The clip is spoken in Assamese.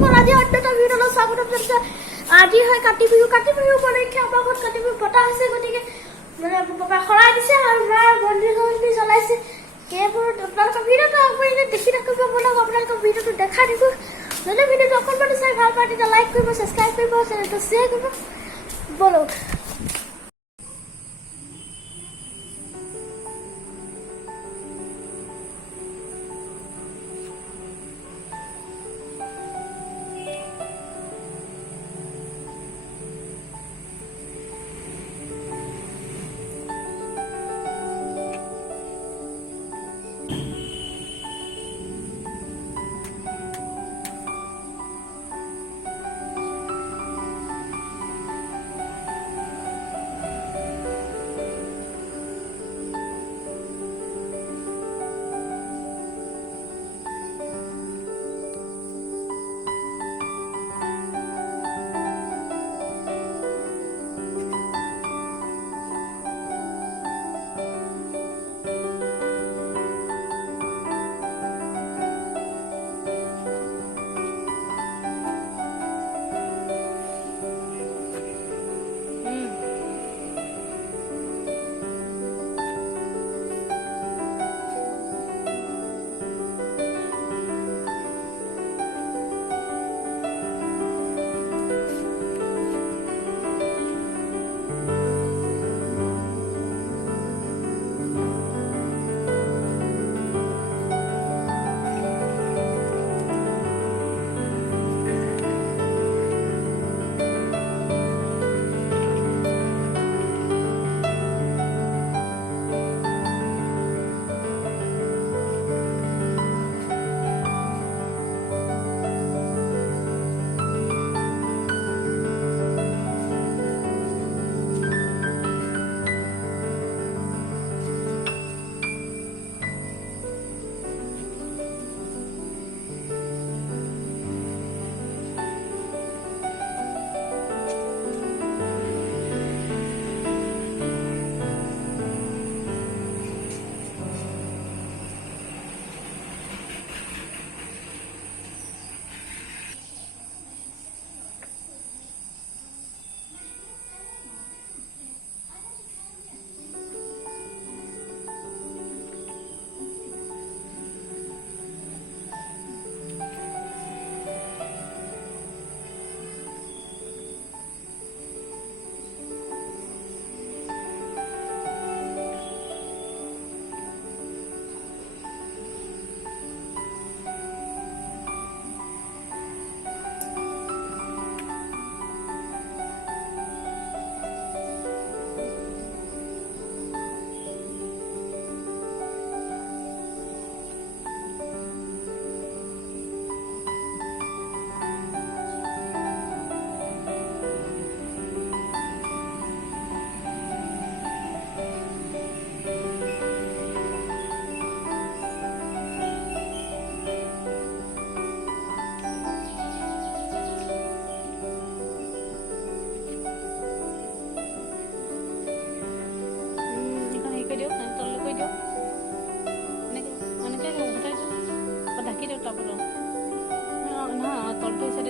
বিহুসকল আজি অন্যতম ভিডিঅ'লৈ স্বাগতম জনাইছো। আজি হয় কাতি বিহু উপলক্ষে আমাৰ ঘৰত কাতি বিহু পতা হৈছে। গতিকে মানে পাপা শৰাই দিছে আৰু মাৰ বন্তি জ্বলাইছে। সেইবোৰ আপোনালোকৰ ভিডিঅ'টো আপুনি দেখি থাকিব। বলক আপোনালোকৰ ভিডিঅ'টো দেখা দিব। যদি ভিডিঅ'টো অকণমান চাই ভাল পায় তেতিয়া লাইক কৰিব, ছাবস্ক্ৰাইব কৰিব, চেনেলটো শ্বেয়াৰ কৰিব। বলক ঢাকি দিওঁ তলটো নহয় তলটো হিচাপে